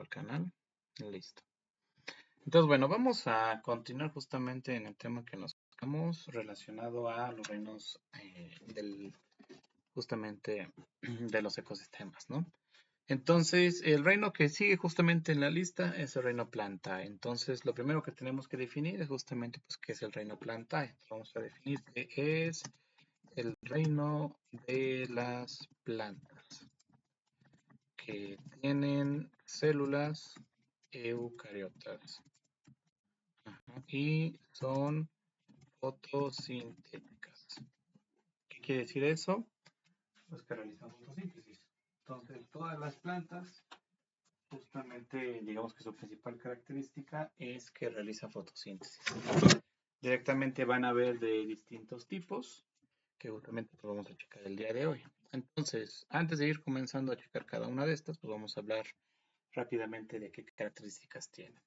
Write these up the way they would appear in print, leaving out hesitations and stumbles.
al canal. Listo. Entonces, bueno, vamos a continuar justamente en el tema que nos buscamos relacionado a los reinos justamente de los ecosistemas, ¿no? Entonces, el reino que sigue justamente en la lista es el reino Plantae. Entonces, lo primero que tenemos que definir es justamente pues, qué es el reino Plantae. Vamos a definir que es el reino de las plantas que tienen células eucariotas. Y son fotosintéticas. ¿Qué quiere decir eso? Pues que realizan fotosíntesis. Entonces, todas las plantas, justamente, digamos que su principal característica es que realiza fotosíntesis. Directamente van a ver de distintos tipos, que justamente pues, vamos a checar el día de hoy. Entonces, antes de ir comenzando a checar cada una de estas, pues vamos a hablar rápidamente de qué características tienen.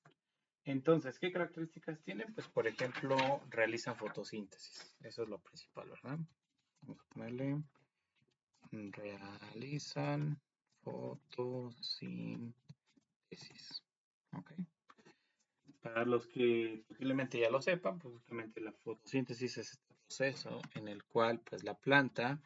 Entonces, ¿qué características tienen? Pues, por ejemplo, realizan fotosíntesis. Eso es lo principal, ¿verdad? Vamos a ponerle, realizan fotosíntesis. ¿Ok? Para los que posiblemente ya lo sepan, pues justamente la fotosíntesis es este proceso en el cual pues la planta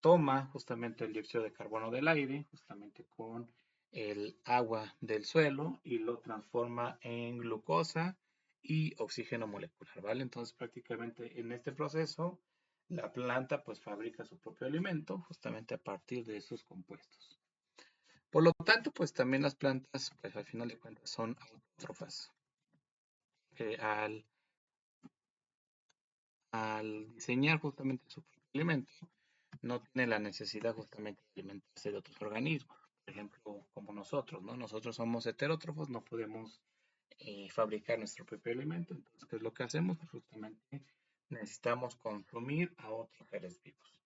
toma justamente el dióxido de carbono del aire, justamente con el agua del suelo y lo transforma en glucosa y oxígeno molecular, ¿vale? Entonces prácticamente en este proceso la planta pues fabrica su propio alimento justamente a partir de esos compuestos. Por lo tanto, pues también las plantas pues al final de cuentas son autótrofas. Al diseñar justamente su propio alimento, no tiene la necesidad justamente de alimentarse de otros organismos. Por ejemplo, como nosotros, ¿no? Nosotros somos heterótrofos, no podemos fabricar nuestro propio alimento. Entonces, ¿qué es lo que hacemos? Pues justamente necesitamos consumir a otros seres vivos.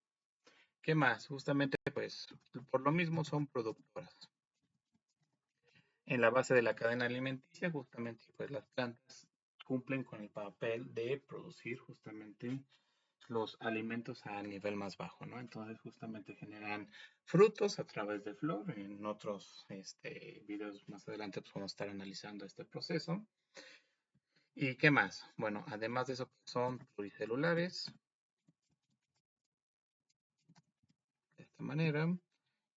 ¿Qué más? Justamente, pues, por lo mismo son productoras. En la base de la cadena alimenticia, justamente, pues las plantas cumplen con el papel de producir justamente los alimentos a nivel más bajo, ¿no? Entonces justamente generan frutos a través de flor. En otros videos más adelante pues vamos a estar analizando este proceso. ¿Y qué más? Bueno, además de eso pues, son pluricelulares, de esta manera,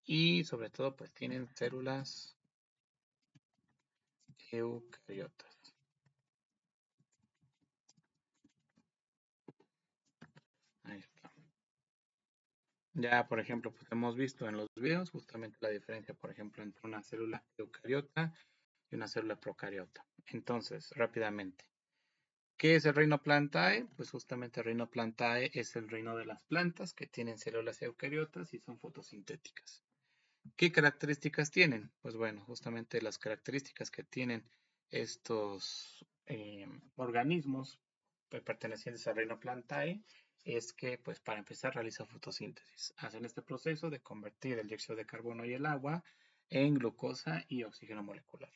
y sobre todo pues tienen células eucariotas. Ahí está. Ya, por ejemplo, pues hemos visto en los videos justamente la diferencia, por ejemplo, entre una célula eucariota y una célula procariota. Entonces, rápidamente, ¿qué es el reino Plantae? Pues justamente el reino Plantae es el reino de las plantas que tienen células eucariotas y son fotosintéticas. ¿Qué características tienen? Pues bueno, justamente las características que tienen estos organismos pertenecientes al reino Plantae es que, pues para empezar, realizan fotosíntesis. Hacen este proceso de convertir el dióxido de carbono y el agua en glucosa y oxígeno molecular.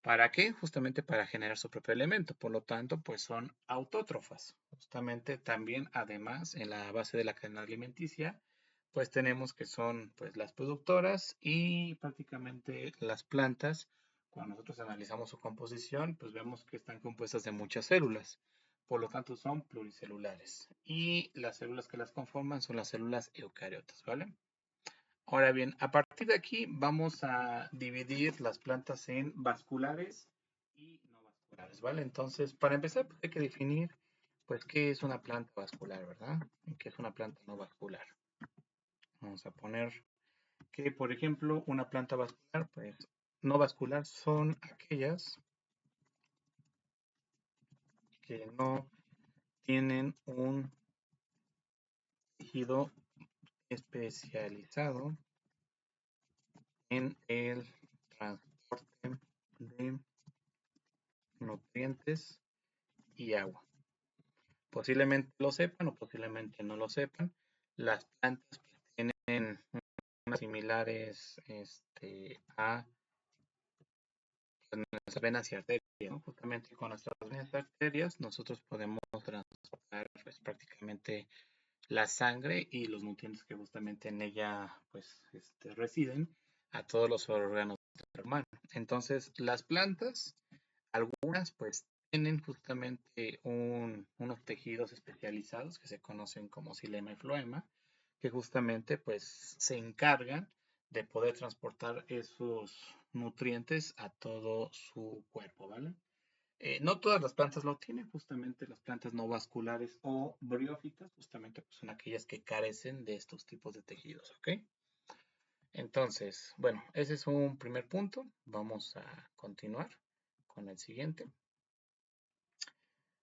¿Para qué? Justamente para generar su propio elemento. Por lo tanto, pues son autótrofas. Justamente también, además, en la base de la cadena alimenticia, pues tenemos que son pues las productoras y prácticamente las plantas. Cuando nosotros analizamos su composición, pues vemos que están compuestas de muchas células. Por lo tanto, son pluricelulares. Y las células que las conforman son las células eucariotas, ¿vale? Ahora bien, a partir de aquí vamos a dividir las plantas en vasculares y no vasculares, ¿vale? Entonces, para empezar, pues hay que definir, pues, qué es una planta vascular, ¿verdad? Y qué es una planta no vascular. Vamos a poner que, por ejemplo, una planta vascular, pues, no vascular son aquellas que no tienen un tejido especializado en el transporte de nutrientes y agua. Posiblemente lo sepan o posiblemente no lo sepan. Las plantas tienen unas similares a nuestras venas y arterias, ¿no? Justamente con nuestras venas y arterias nosotros podemos transportar pues, prácticamente la sangre y los nutrientes que justamente en ella pues residen a todos los órganos humano. Entonces, las plantas, algunas pues tienen justamente unos tejidos especializados que se conocen como xilema y floema, que justamente pues se encargan de poder transportar esos nutrientes a todo su cuerpo, ¿vale? No todas las plantas lo tienen, justamente las plantas no vasculares o briófitas, justamente pues, son aquellas que carecen de estos tipos de tejidos, ¿ok? Entonces, bueno, ese es un primer punto. Vamos a continuar con el siguiente.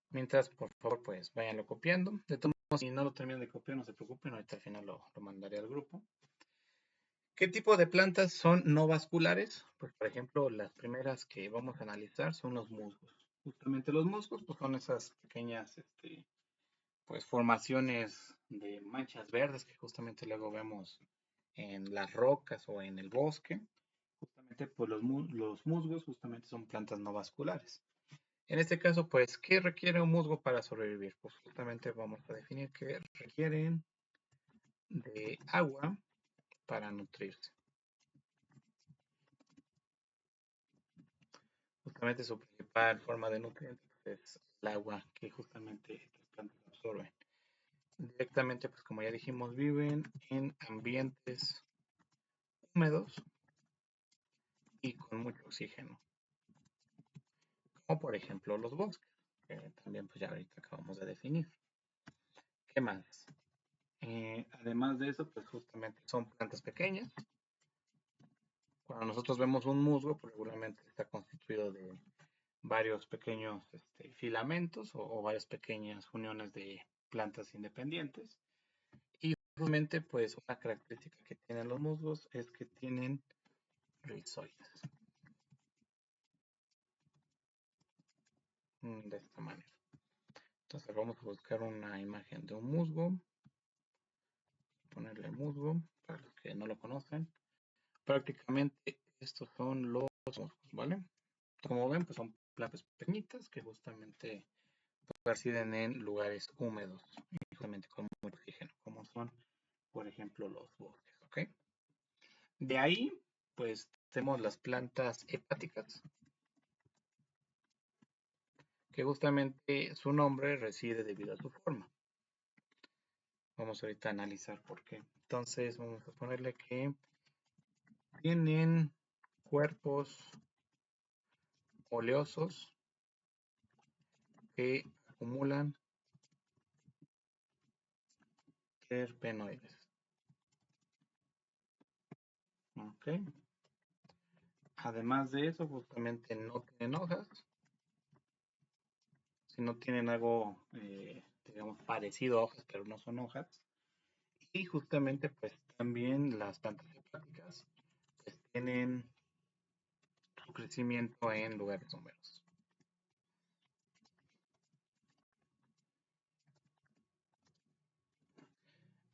Mientras, por favor, pues váyanlo copiando. De todos modos, si no lo terminan de copiar, no se preocupen, ahorita al final lo mandaré al grupo. ¿Qué tipo de plantas son no vasculares? Pues, por ejemplo, las primeras que vamos a analizar son los musgos. Justamente los musgos, pues son esas pequeñas, pues formaciones de manchas verdes que justamente luego vemos en las rocas o en el bosque. Justamente, pues los musgos justamente son plantas no vasculares. En este caso, pues, ¿qué requiere un musgo para sobrevivir? Pues justamente vamos a definir que requieren de agua para nutrirse. Justamente su principal forma de nutrientes es el agua que justamente estas plantas absorben. Directamente, pues como ya dijimos, viven en ambientes húmedos y con mucho oxígeno, como por ejemplo los bosques, que también pues ya ahorita acabamos de definir. ¿Qué más? Además de eso, pues justamente son plantas pequeñas. Cuando nosotros vemos un musgo, pues regularmente está constituido de varios pequeños filamentos o varias pequeñas uniones de plantas independientes. Y justamente, pues una característica que tienen los musgos es que tienen rizoides. De esta manera. Entonces vamos a buscar una imagen de un musgo. Ponerle musgo, para los que no lo conocen. Prácticamente estos son los musgos, ¿vale? Como ven, pues son plantas pequeñitas que justamente residen en lugares húmedos y justamente con mucho oxígeno, como son, por ejemplo, los bosques, ¿ok? De ahí, pues tenemos las plantas hepáticas, que justamente su nombre reside debido a su forma. Vamos ahorita a analizar por qué. Entonces vamos a ponerle que tienen cuerpos oleosos que acumulan terpenoides. ¿Ok? Además de eso, justamente no tienen hojas, sino tienen algo, digamos, parecido a hojas, pero no son hojas. Y justamente, pues también las plantas hepáticas pues, tienen su crecimiento en lugares húmedos.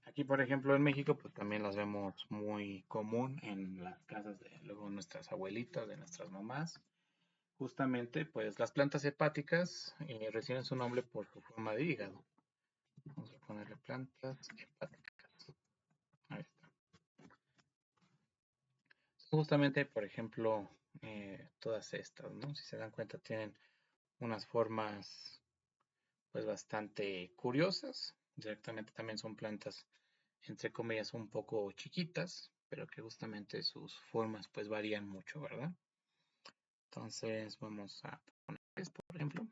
Aquí, por ejemplo, en México, pues también las vemos muy común en las casas de luego nuestras abuelitas, de nuestras mamás. Justamente, pues las plantas hepáticas reciben su nombre por su forma de hígado. Vamos a ponerle plantas hepáticas. Ahí está. Justamente, por ejemplo, todas estas, ¿no? Si se dan cuenta, tienen unas formas, pues bastante curiosas. Directamente también son plantas, entre comillas, un poco chiquitas, pero que justamente sus formas, pues varían mucho, ¿verdad? Entonces, vamos a poner, por ejemplo.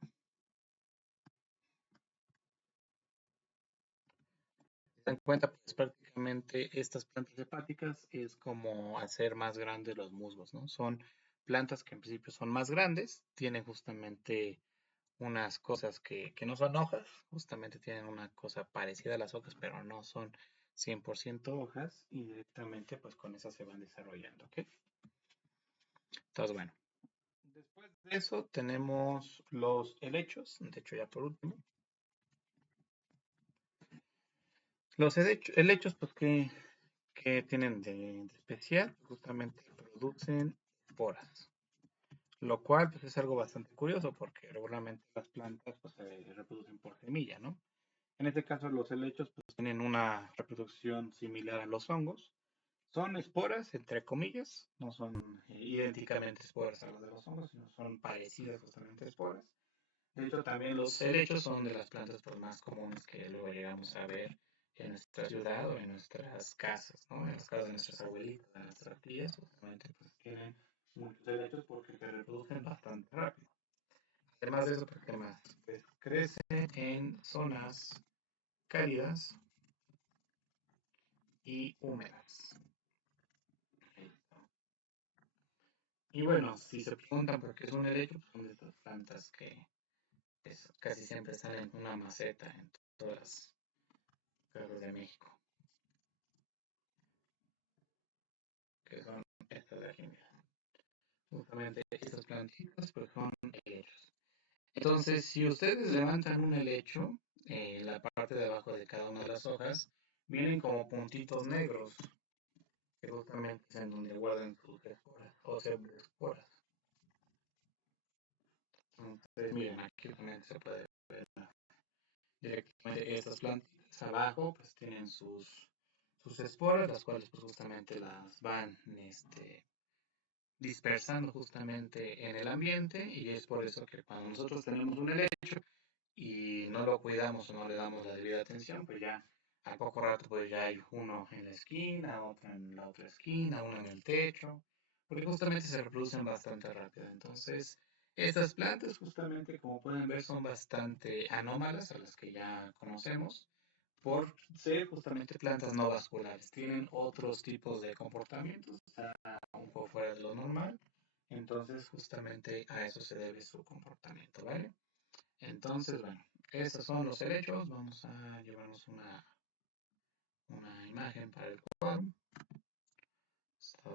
Dan cuenta, pues prácticamente estas plantas hepáticas es como hacer más grandes los musgos, ¿no? Son plantas que en principio son más grandes, tienen justamente unas cosas que no son hojas, justamente tienen una cosa parecida a las hojas, pero no son 100% hojas y directamente pues con esas se van desarrollando, ¿ok? Entonces, bueno, después de eso tenemos los helechos, de hecho ya por último. Los helechos, pues que tienen de especial, justamente producen esporas, lo cual pues es algo bastante curioso porque regularmente las plantas pues se reproducen por semilla, ¿no? En este caso los helechos pues tienen una reproducción similar a los hongos, Son esporas, entre comillas, no son idénticamente esporas a las de los hongos, sino son parecidas justamente a esporas. De hecho, también los helechos son de las plantas pues, más comunes que luego llegamos a ver en nuestra ciudad o en nuestras casas, ¿no? En las casas de nuestras abuelitas, de nuestras tías, justamente pues tienen muchos helechos porque se reproducen bastante rápido. Además de eso, pues, ¿qué más? Pues crecen en zonas cálidas y húmedas. Y bueno, si se preguntan por qué es un helecho, pues son de estas plantas que pues, casi siempre están en una maceta en todas las casas de México, que son estas de aquí, mira. Justamente estas plantitas pues son helechos. Entonces, si ustedes levantan un helecho, la parte de abajo de cada una de las hojas vienen como puntitos negros, que justamente es en donde guardan sus esporas o pseudoesporas. Entonces, miren, aquí también se puede ver directamente estas plantitas abajo, pues tienen sus esporas, las cuales pues justamente las van dispersando justamente en el ambiente y es por eso que cuando nosotros tenemos un helecho y no lo cuidamos o no le damos la debida atención, pues ya al poco rato pues ya hay uno en la esquina, otro en la otra esquina, uno en el techo, porque justamente se reproducen bastante rápido. Entonces, estas plantas justamente como pueden ver son bastante anómalas a las que ya conocemos por ser justamente plantas no vasculares. Tienen otros tipos de comportamientos, un poco fuera de lo normal. Entonces, justamente a eso se debe su comportamiento, ¿vale? Entonces, bueno, estos son los helechos. Vamos a llevarnos una imagen para el cuadro.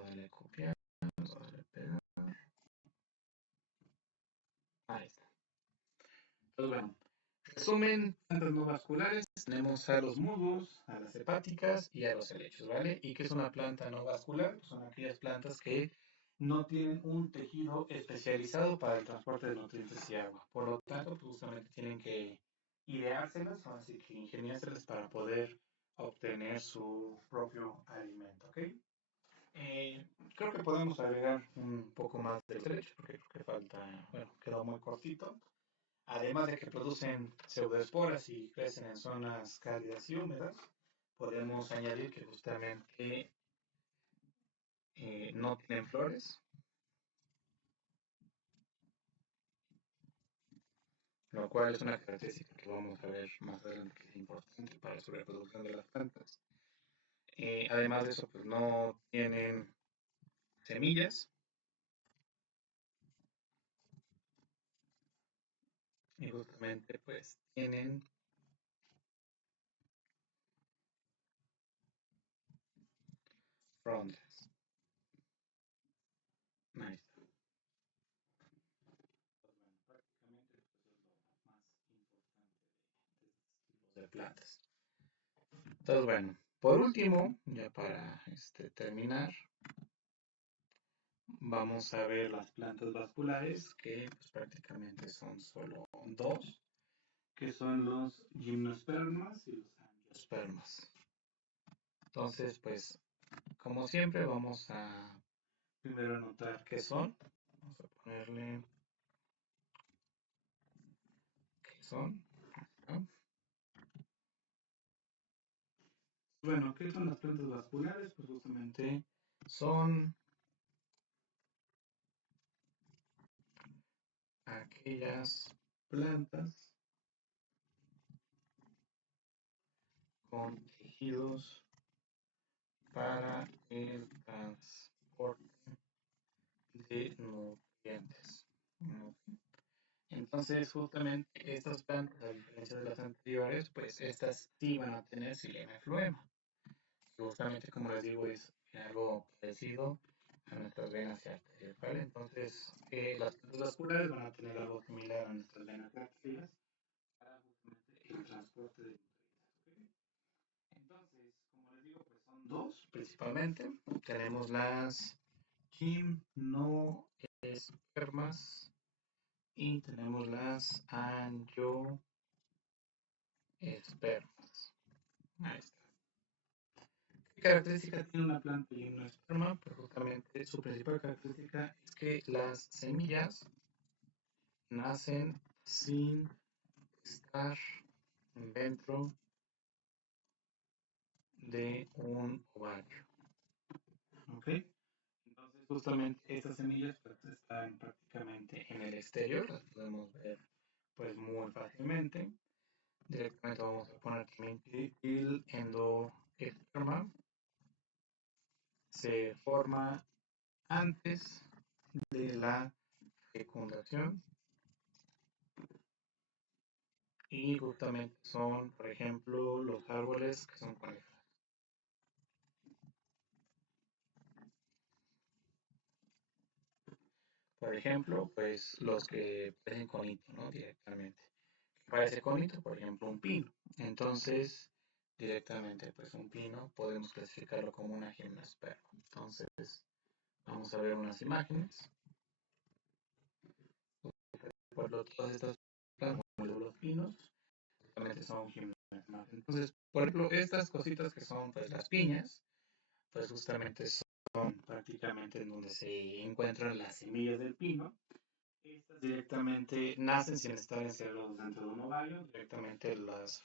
Dale copiar, dale pegar. Ahí está. Entonces, bueno, resumen, plantas no vasculares, tenemos a los musgos, a las hepáticas y a los helechos, ¿vale? ¿Y qué es una planta no vascular? Pues son aquellas plantas que no tienen un tejido especializado para el transporte de nutrientes y agua. Por lo tanto, pues justamente tienen que ideárselas, o así que ingeniárselas para poder obtener su propio alimento, ¿ok? Creo que podemos agregar un poco más de helecho, porque creo que falta, bueno, quedó muy cortito. Además de que producen pseudoesporas y crecen en zonas cálidas y húmedas, podemos añadir que justamente no tienen flores, lo cual es una característica que vamos a ver más adelante que es importante para su reproducción de las plantas. Además de eso, pues no tienen semillas y justamente pues tienen frondas. Ahí está. Prácticamente pues, es lo más importante de estos tipos de plantas. Entonces, bueno, por último, ya para terminar, vamos a ver las plantas vasculares, que pues, prácticamente son solo dos, que son los gimnospermas y los angiospermas. Entonces, pues, como siempre, vamos a primero anotar qué son. Vamos a ponerle qué son. ¿No? Bueno, ¿qué son las plantas vasculares? Pues justamente son aquellas plantas con tejidos para el transporte de nutrientes. Entonces, justamente estas plantas, a diferencia de las anteriores, pues estas sí van a tener xilema y floema. Justamente, como les digo, es algo parecido a nuestras venas y arterias, ¿vale? Entonces, las plantas vasculares van a tener algo similar a nuestras venas y arterias para justamente el transporte de nutrientes. ¿Okay? Entonces, como les digo, pues son dos principalmente. Tenemos las gimnospermas y tenemos las angiospermas. Ahí está. ¿Qué característica tiene una planta y un esperma? Pues justamente su principal característica es que las semillas nacen sin estar dentro de un ovario. ¿Ok? Entonces, justamente estas semillas pues, están prácticamente en el exterior, las podemos ver pues muy fácilmente. Directamente vamos a poner también que el endoesperma se forma antes de la fecundación y justamente son, por ejemplo, los árboles que son coníferas. Por ejemplo, pues los que parecen conito, ¿no? Directamente. Parece conito, por ejemplo, un pino. Entonces, directamente, pues un pino podemos clasificarlo como una gimnosperma. Entonces, vamos a ver unas imágenes. Por ejemplo, todas estas plantas, como los pinos, justamente son gimnospermas. Entonces, por ejemplo, estas cositas que son pues las piñas, pues justamente son prácticamente en donde se encuentran las semillas del pino. Estas directamente nacen sin estar encerrados dentro de un ovario, directamente los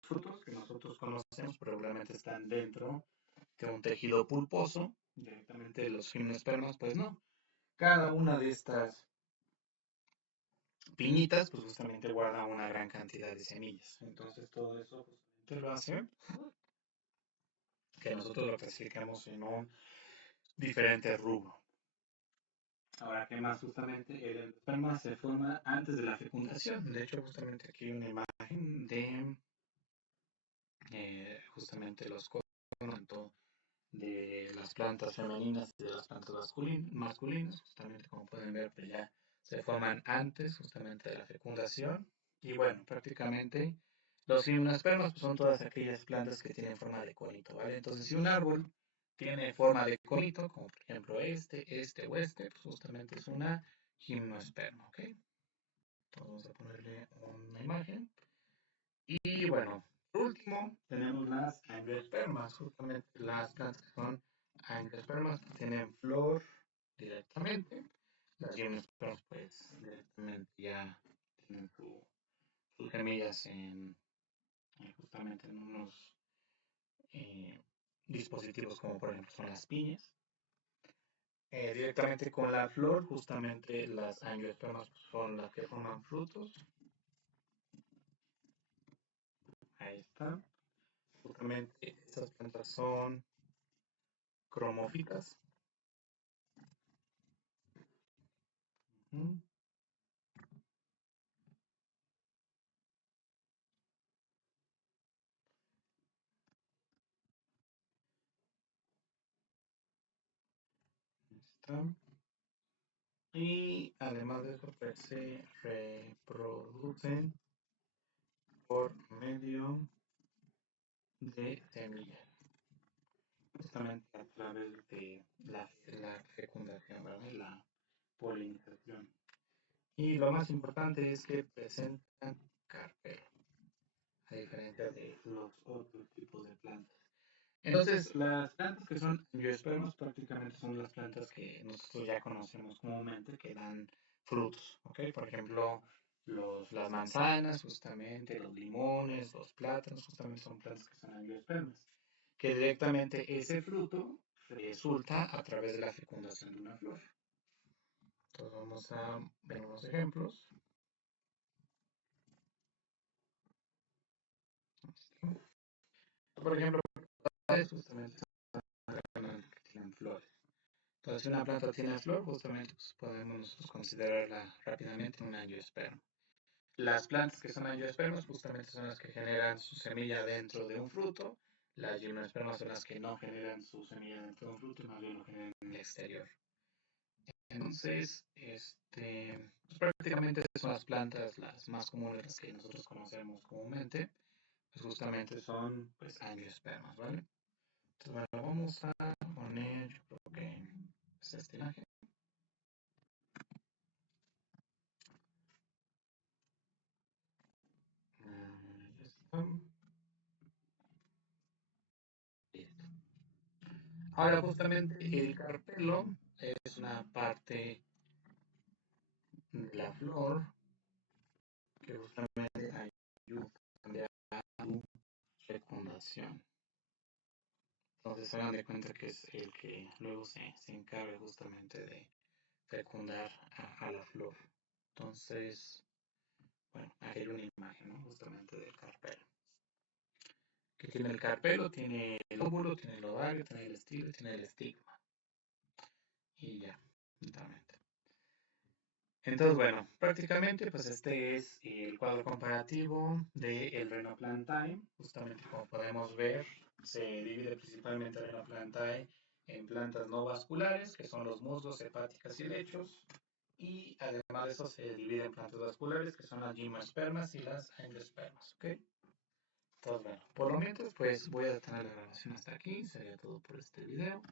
frutos que nosotros conocemos probablemente están dentro de un tejido pulposo, directamente los gimnospermas, pues no. Cada una de estas piñitas, pues justamente guarda una gran cantidad de semillas. Entonces todo eso justamente lo hace que nosotros lo clasificamos en un diferente rubro. Ahora, ¿qué más? Justamente el endosperma se forma antes de la fecundación. De hecho, justamente aquí hay una imagen de justamente los conos de las plantas femeninas y de las plantas masculinas. Justamente como pueden ver, pues ya se forman antes justamente de la fecundación. Y bueno, prácticamente los gimnospermas pues, son todas aquellas plantas que tienen forma de conito, ¿vale? Entonces, si un árbol tiene forma de conito, como por ejemplo este o este, pues justamente es una gimnosperma, ¿ok? Entonces vamos a ponerle una imagen. Y bueno, por último, tenemos las angiospermas, justamente las plantas que son angiospermas que tienen flor directamente. Las gimnospermas pues directamente ya tienen sus semillas justamente en unos eh, dispositivos como por ejemplo son las piñas. Directamente con la flor, justamente las angiospermas son las que forman frutos. Ahí está. Justamente estas plantas son cromófitas. Está. Y además de eso, pues se reproducen por medio de semillas, justamente a través de la fecundación, ¿verdad? La polinización. Y lo más importante es que presentan carpelo, a diferencia de los otros tipos de plantas. Entonces, las plantas que son angiospermas prácticamente son las plantas que nosotros ya conocemos comúnmente, que dan frutos, ¿ok? Por ejemplo, las manzanas, justamente, los limones, los plátanos, justamente son plantas que son angiospermas, que directamente ese fruto resulta a través de la fecundación de una flor. Entonces vamos a ver unos ejemplos. Por ejemplo, justamente son que tienen flores. Entonces, si una planta tiene flor, justamente pues, podemos considerarla rápidamente un angiosperma. Las plantas que son angiospermas justamente son las que generan su semilla dentro de un fruto. Las gimnospermas son las que no generan su semilla dentro de un fruto y más bien lo generan en el exterior. Entonces, pues, prácticamente son las plantas las más comunes, las que nosotros conocemos comúnmente, pues justamente son pues angiospermas, ¿vale? Entonces, bueno, vamos a poner, yo creo que es esta imagen. Ya está. Listo. Ahora, justamente el carpelo es una parte de la flor que justamente ayuda a tu fecundación. Entonces, hagan de cuenta que es el que luego se encarga justamente de fecundar a la flor. Entonces, bueno, aquí hay una imagen, ¿no? Justamente del carpelo. Que tiene el carpelo, tiene el óvulo, tiene el ovario, tiene el estilo, tiene el estigma. Y ya, totalmente. Entonces, bueno, prácticamente pues este es el cuadro comparativo del Reno plantae. Justamente como podemos ver, se divide principalmente el Reno plantae en plantas no vasculares, que son los muslos, hepáticas y lechos. Y además de eso se divide en plantas vasculares, que son las gimnospermas y las angiospermas. ¿Ok? Entonces, bueno, por lo mientras pues voy a detener la grabación hasta aquí. Sería todo por este video.